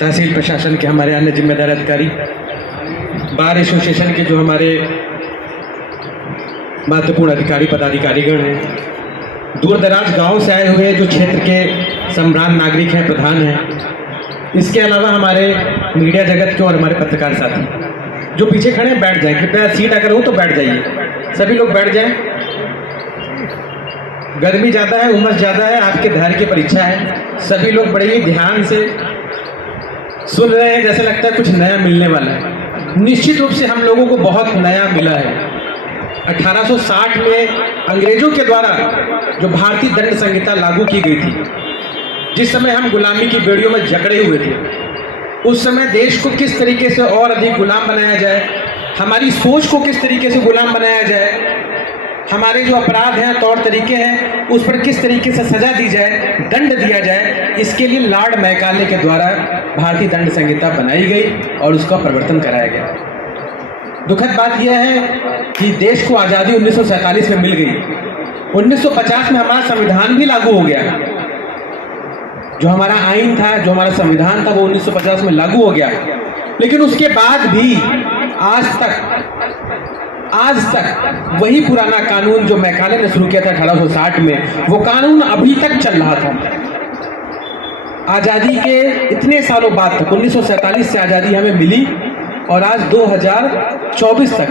तहसील प्रशासन के हमारे अन्य जिम्मेदार अधिकारी, बार एसोसिएशन के जो हमारे महत्वपूर्ण अधिकारी पदाधिकारीगण हैं, दूर दराज गाँव से आए हुए जो क्षेत्र के सम्राट नागरिक हैं, प्रधान हैं, इसके अलावा हमारे मीडिया जगत के और हमारे पत्रकार साथी जो पीछे खड़े हैं बैठ जाएं, कृपया सीट अगर हो तो बैठ जाइए, सभी लोग बैठ जाएं। गर्मी ज़्यादा है, उमस ज़्यादा है, आपके धैर्य की परीक्षा है। सभी लोग बड़े ही ध्यान से सुन रहे हैं, जैसे लगता है कुछ नया मिलने वाला है। निश्चित रूप से हम लोगों को बहुत नया मिला है। 1860 में अंग्रेजों के द्वारा जो भारतीय दंड संहिता लागू की गई थी, जिस समय हम गुलामी की बेड़ियों में जकड़े हुए थे, उस समय देश को किस तरीके से और अधिक गुलाम बनाया जाए, हमारी सोच को किस तरीके से गुलाम बनाया जाए, हमारे जो अपराध हैं, तौर तरीके हैं, उस पर किस तरीके से सजा दी जाए, दंड दिया जाए, इसके लिए लॉर्ड मैकाले के द्वारा भारतीय दंड संहिता बनाई गई और उसका परिवर्तन कराया गया। दुखद बात यह है कि देश को आज़ादी 1947 में मिल गई। 1950 में हमारा संविधान भी लागू हो गया। जो हमारा आइन था, जो हमारा संविधान था, वो 1950 में लागू हो गया। लेकिन उसके बाद भी आज तक वही पुराना कानून जो मैकाले ने शुरू किया था 1860 में, वो कानून अभी तक चल रहा था। आज़ादी के इतने सालों बाद तक, 1947 से आज़ादी हमें मिली और आज 2024 तक,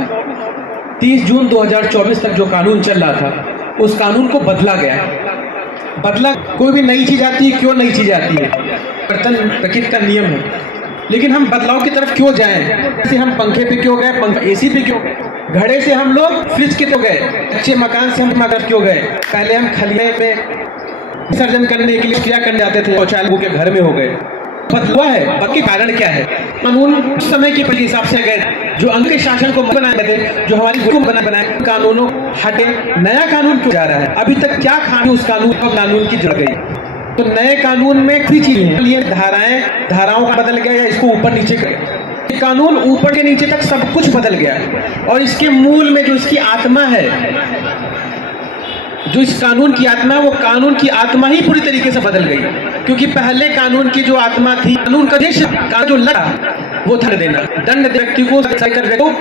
30 जून 2024 तक जो कानून चल रहा था, उस कानून को बदला गया। बदला, कोई भी नई चीज़ आती है, क्यों नई चीज़ आती है? परिवर्तन प्रकृति का नियम है। लेकिन हम बदलाव की तरफ क्यों जाएं? जैसे हम पंखे पे क्यों गए, एसी पे क्यों, घड़े से हम लोग फ्रिज के क्यों गए, अच्छे मकान से हम मकान क्यों गए? पहले हम खलिए में विसर्जन करने के लिए क्रिया करने जाते थे, शौचालय के घर में हो गए। बदलाव है, बाकी कारण क्या है? कानून उस समय के हिसाब से गए, जो अंग्रेज शासन को बनाए थे, जो हमारी गुरु बनाए कानूनों हटे, नया कानून क्यों जा रहा है? अभी तक क्या खामी उस कानून की जड़ गई? तो नए कानून में कई चीजें लिए धाराओं का बदल गया, या इसको ऊपर नीचे कर, कानून ऊपर के नीचे तक सब कुछ बदल गया। और इसके मूल में जो इसकी आत्मा है, जो इस कानून की आत्मा है, वो कानून की आत्मा ही पूरी तरीके से बदल गई। क्योंकि पहले कानून की जो आत्मा थी, कानून का उद्देश्य का जो लगा वो दंड देना, दंड व्यक्ति को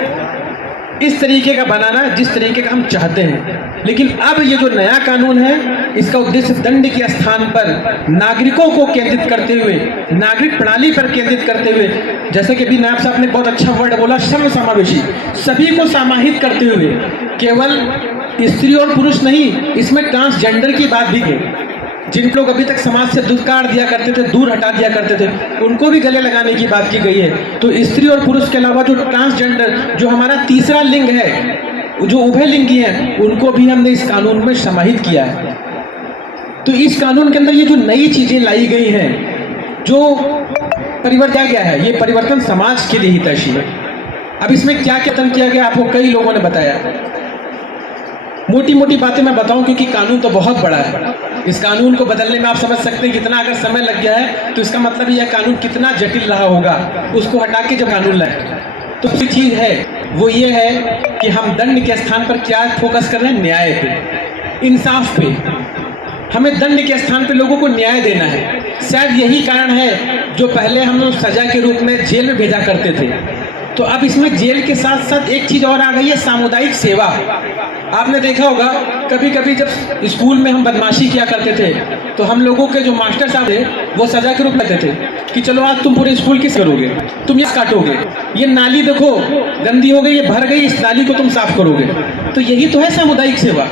इस तरीके का बनाना जिस तरीके का हम चाहते हैं। लेकिन अब ये जो नया कानून है, इसका उद्देश्य दंड के स्थान पर नागरिकों को केंद्रित करते हुए, नागरिक प्रणाली पर केंद्रित करते हुए, जैसे कि अभी नायब साहब ने बहुत अच्छा वर्ड बोला, सर्वसमावेशी, सभी को समाहित करते हुए, केवल स्त्री और पुरुष नहीं, इसमें ट्रांसजेंडर की बात भी है। जिन लोग अभी तक समाज से दुष्कार दिया करते थे, दूर हटा दिया करते थे, उनको भी गले लगाने की बात की गई है। तो स्त्री और पुरुष के अलावा जो ट्रांसजेंडर, जो हमारा तीसरा लिंग है, जो उभयलिंगी है, उनको भी हमने इस कानून में समाहित किया है। तो इस कानून के अंदर ये जो नई चीजें लाई गई हैं, जो परिवर्तन गया है, ये परिवर्तन समाज के लिए हितैषी है। अब इसमें क्या क्या किया गया, आपको कई लोगों ने बताया। मोटी मोटी बातें मैं बताऊं, क्योंकि कानून तो बहुत बड़ा है। इस कानून को बदलने में आप समझ सकते हैं कितना अगर समय लग गया है, तो इसका मतलब यह कानून कितना जटिल रहा होगा। उसको हटा के जब कानून लाए, तो जो चीज़ है वो ये है कि हम दंड के स्थान पर क्या फोकस कर रहे हैं? न्याय पे, इंसाफ पे। हमें दंड के स्थान पे लोगों को न्याय देना है। शायद यही कारण है जो पहले हम लोग सजा के रूप में जेल में भेजा करते थे, तो अब इसमें जेल के साथ साथ एक चीज़ और आ गई है, सामुदायिक सेवा। आपने देखा होगा कभी कभी जब स्कूल में हम बदमाशी किया करते थे, तो हम लोगों के जो मास्टर साहब थे, वो सजा के रूप में देते थे कि चलो आज तुम पूरे स्कूल किस करोगे, तुम ये काटोगे, ये नाली देखो गंदी हो गई, ये भर गई, इस नाली को तुम साफ करोगे। तो यही तो है सामुदायिक सेवा।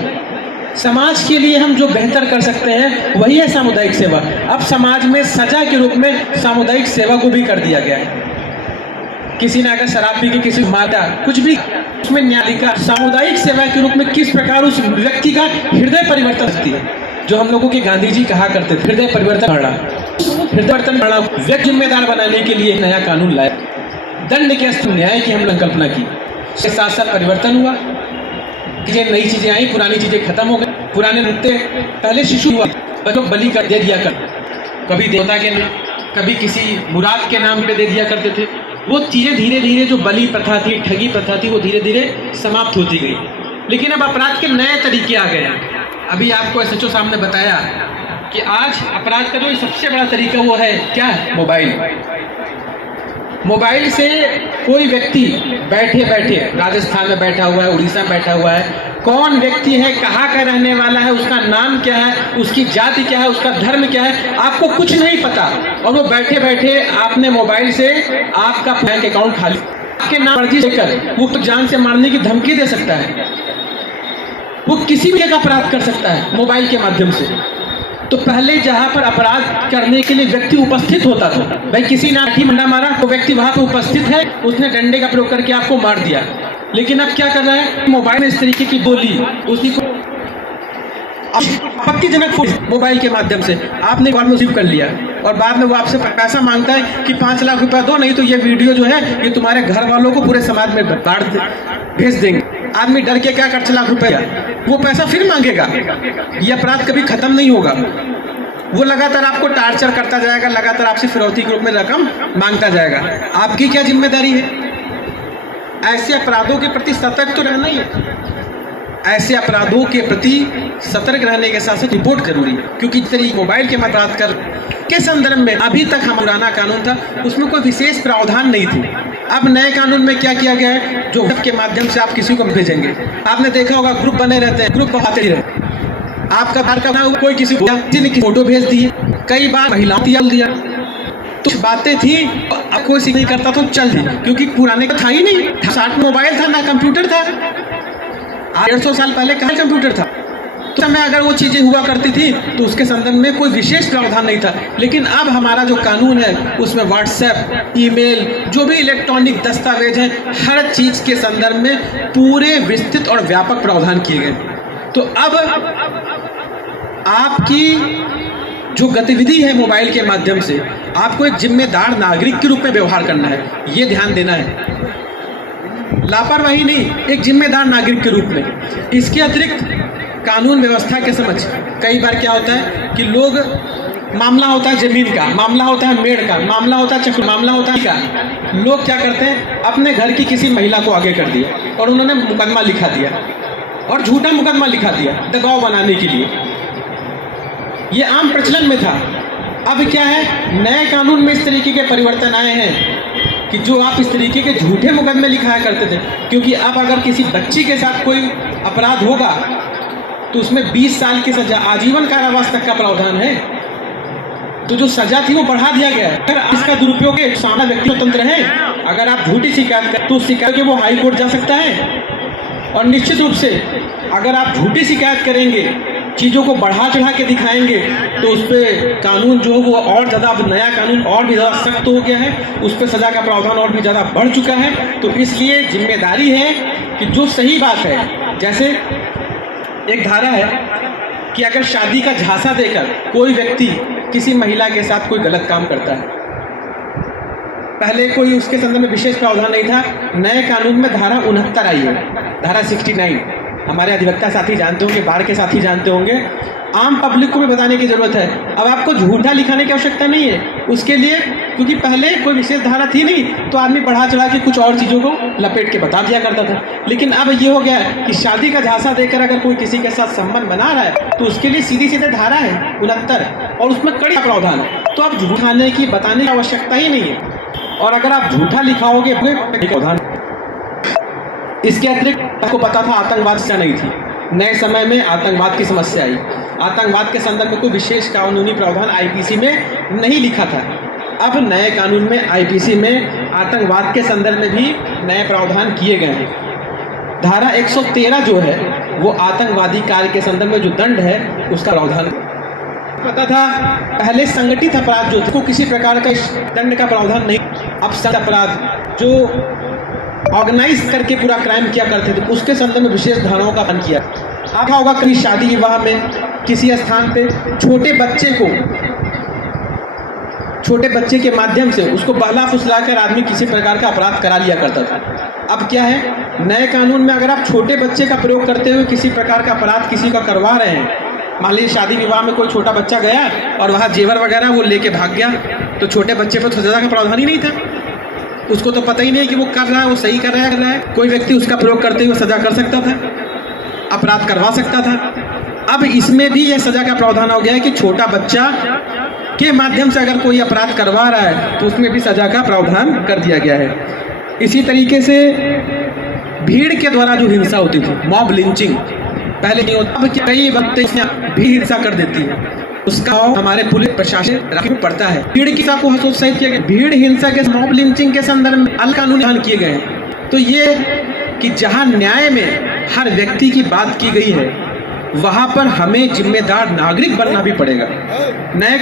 समाज के लिए हम जो बेहतर कर सकते हैं वही है सामुदायिक सेवा। अब समाज में सजा के रूप में सामुदायिक सेवा को भी कर दिया गया है। किसी ने अगर शराब पी के किसी माता कुछ भी, उसमें न्याय का सामुदायिक सेवा के रूप में किस प्रकार उस व्यक्ति का हृदय परिवर्तन होती है, जो हम लोगों के गांधी जी कहा करते थे, हृदय परिवर्तन बढ़ा व्यक्ति जिम्मेदार बनाने के लिए नया कानून लाया। दंड के अस्त्र न्याय की हम कल्पना की, उसके साथ साथ परिवर्तन हुआ, चीजें नई चीजें आई, पुरानी चीजें खत्म हो गई। पुराने नुक्ते, पहले शिशु हुआ, बच्चों बलि कर दे दिया कर, कभी देवता के नाम, कभी किसी मुराद के नाम पे दे दिया करते थे। वो चीज़ें धीरे धीरे, जो बलि प्रथा थी, ठगी प्रथा थी, वो धीरे धीरे समाप्त होती गई। लेकिन अब अपराध के नए तरीके आ गए हैं। अभी आपको एसएचओ साहब ने बताया कि आज अपराध का जो सबसे बड़ा तरीका वो है क्या? मोबाइल। मोबाइल से कोई व्यक्ति बैठे बैठे राजस्थान में बैठा हुआ है, उड़ीसा में बैठा हुआ है, कौन व्यक्ति है, कहाँ का रहने वाला है, उसका नाम क्या है, उसकी जाति क्या है, उसका धर्म क्या है, आपको कुछ नहीं पता। और वो बैठे बैठे आपने मोबाइल से आपका बैंक अकाउंट खाली, आपके नाम मर्जी लेकर वो जान से मारने की धमकी दे सकता है। वो किसी भी जगह अपराध कर सकता है मोबाइल के माध्यम से। तो पहले जहां पर अपराध करने के लिए व्यक्ति उपस्थित होता था, भाई किसी ने लाठी डंडा मारा तो व्यक्ति वहां पर उपस्थित है, उसने डंडे का प्रयोग करके आपको मार दिया। लेकिन अब क्या कर रहा है, मोबाइल में इस तरीके की बोली, उसी को आपत्तिजनक मोबाइल के माध्यम से आपने कॉल में रिसीव कर लिया और बाद में वो आपसे पैसा मांगता है कि 5 लाख रुपया दो, नहीं तो ये वीडियो जो है ये तुम्हारे घर वालों को पूरे समाज में भेज देंगे। आदमी डर के क्या कर 6 लाख रुपया, वो पैसा फिर मांगेगा। ये अपराध कभी खत्म नहीं होगा, वो लगातार आपको टार्चर करता जाएगा, लगातार आपसे फिरौती के रूप में रकम मांगता जाएगा। आपकी क्या जिम्मेदारी है? ऐसे अपराधों के प्रति सतर्क तो रहना ही है। ऐसे अपराधों के प्रति सतर्क रहने के साथ साथ रिपोर्ट जरूरी है, क्योंकि तरीके मोबाइल के अपराध कर के संदर्भ में अभी तक हमारा पुराना कानून था, उसमें कोई विशेष प्रावधान नहीं थे। अब नए कानून में क्या किया गया है, जो के माध्यम से आप किसी को भेजेंगे, आपने देखा होगा ग्रुप बने रहते हैं, ग्रुप बढ़ाते ही रहे। आपका बार का कोई किसी ने फोटो भेज दी, कई बार महिलाओं दिया, तो बातें थी कोई सीख नहीं करता तो चल दी, क्योंकि पुराने का था ही नहीं, 60 मोबाइल था ना कंप्यूटर था। 150 साल पहले कहाँ कंप्यूटर था, तो समय अगर वो चीजें हुआ करती थी तो उसके संदर्भ में कोई विशेष प्रावधान नहीं था। लेकिन अब हमारा जो कानून है उसमें व्हाट्सएप, ईमेल, जो भी इलेक्ट्रॉनिक दस्तावेज हैं, हर चीज के संदर्भ में पूरे विस्तृत और व्यापक प्रावधान किए गए। तो अब आपकी जो गतिविधि है मोबाइल के माध्यम से, आपको एक जिम्मेदार नागरिक के रूप में व्यवहार करना है, ये ध्यान देना है, लापरवाही नहीं, एक जिम्मेदार नागरिक के रूप में। इसके अतिरिक्त कानून व्यवस्था के समझ, कई बार क्या होता है कि लोग, मामला होता है जमीन का, मामला होता है मेड़ का, मामला होता है चक्र, मामला होता है का, लोग क्या करते हैं, अपने घर की किसी महिला को आगे कर दिया और उन्होंने मुकदमा लिखा दिया और झूठा मुकदमा लिखा दिया दबाव बनाने के लिए। ये आम प्रचलन में था। अब क्या है, नए कानून में इस तरीके के परिवर्तन आए हैं कि जो आप इस तरीके के झूठे मुकदमे लिखाया करते थे, क्योंकि अब अगर किसी बच्ची के साथ कोई अपराध होगा तो उसमें 20 साल की सजा, आजीवन कारावास तक का प्रावधान है। तो जो सजा थी वो बढ़ा दिया गया है। अगर इसका दुरुपयोग है, सामना व्यक्ति स्वतंत्र है, अगर आप झूठी शिकायत करें तो शिकायत के वो हाई कोर्ट जा सकता है। और निश्चित रूप से अगर आप झूठी शिकायत करेंगे, चीज़ों को बढ़ा चढ़ा के दिखाएंगे, तो उस पर कानून जो है वो और ज़्यादा, अब नया कानून और भी ज़्यादा सख्त हो गया है, उस पर सज़ा का प्रावधान और भी ज़्यादा बढ़ चुका है। तो इसलिए जिम्मेदारी है कि जो सही बात है, जैसे एक धारा है कि अगर शादी का झांसा देकर कोई व्यक्ति किसी महिला के साथ कोई गलत काम करता है, पहले कोई उसके संदर्भ में विशेष प्रावधान नहीं था, नए कानून में धारा 69 आई है, धारा 69। हमारे अधिवक्ता साथी जानते होंगे, बार के साथी जानते होंगे, आम पब्लिक को भी बताने की जरूरत है। अब आपको झूठा लिखाने की आवश्यकता नहीं है उसके लिए, क्योंकि पहले कोई विशेष धारा थी नहीं, तो आदमी बढ़ा चढ़ा के कुछ और चीज़ों को लपेट के बता दिया करता था। लेकिन अब ये हो गया है कि शादी का झांसा देकर अगर कोई किसी के साथ संबंध बना रहा है तो उसके लिए सीधी सीधे धारा है 69 और उसमें कड़ी प्रावधान है। तो अब झूठाने की, बताने की आवश्यकता ही नहीं है। और अगर आप झूठा लिखाओगे प्रावधान। इसके अतिरिक्त आपको पता था आतंकवाद समस्या नहीं थी, नए समय में आतंकवाद की समस्या आई। आतंकवाद के संदर्भ में कोई विशेष कानूनी प्रावधान आईपीसी में नहीं लिखा था। अब नए कानून में आईपीसी में आतंकवाद के संदर्भ में भी नए प्रावधान किए गए हैं। धारा 113 जो है वो आतंकवादी कार्य के संदर्भ में जो दंड है उसका प्रावधान पता था। पहले संगठित अपराध जो थे को किसी प्रकार का दंड का प्रावधान नहीं। अब संगठित अपराध जो ऑर्गेनाइज करके पूरा क्राइम किया करते थे उसके संदर्भ में विशेष धाराओं का पालन किया। आपका होगा कभी शादी विवाह में किसी स्थान पे छोटे बच्चे के माध्यम से उसको बहला फुसला कर आदमी किसी प्रकार का अपराध करा लिया करता था। अब क्या है, नए कानून में अगर आप छोटे बच्चे का प्रयोग करते हुए किसी प्रकार का अपराध किसी का करवा रहे हैं, मान लीजिए शादी विवाह में कोई छोटा बच्चा गया और वहाँ जेवर वगैरह वो लेके भाग गया, तो छोटे बच्चे पर तो सजा का प्रावधान ही नहीं था। उसको तो पता ही नहीं कि वो कर रहा है, वो सही कर रहा है। कोई व्यक्ति उसका प्रयोग करते हुए सजा कर सकता था, अपराध करवा सकता था। अब इसमें भी यह सजा का प्रावधान हो गया है कि छोटा बच्चा के माध्यम से अगर कोई अपराध करवा रहा है तो उसमें भी सजा का प्रावधान कर दिया गया है। इसी तरीके से भीड़ के द्वारा जो हिंसा होती थी, मॉब लिंचिंग, पहले नहीं होता, अब कई वक्त भीड़ हिंसा कर देती है, उसका हमारे पुलिस प्रशासन रखना पड़ता है। भीड़ की हिंसा को हतोत्साहित किया गया, भीड़ हिंसा के मॉब लिंचिंग के संदर्भ में अलग कानून बयान किए गए हैं। तो ये कि जहां न्याय में हर व्यक्ति की बात की गई है, वहां पर हमें जिम्मेदार नागरिक बनना भी पड़ेगा। नए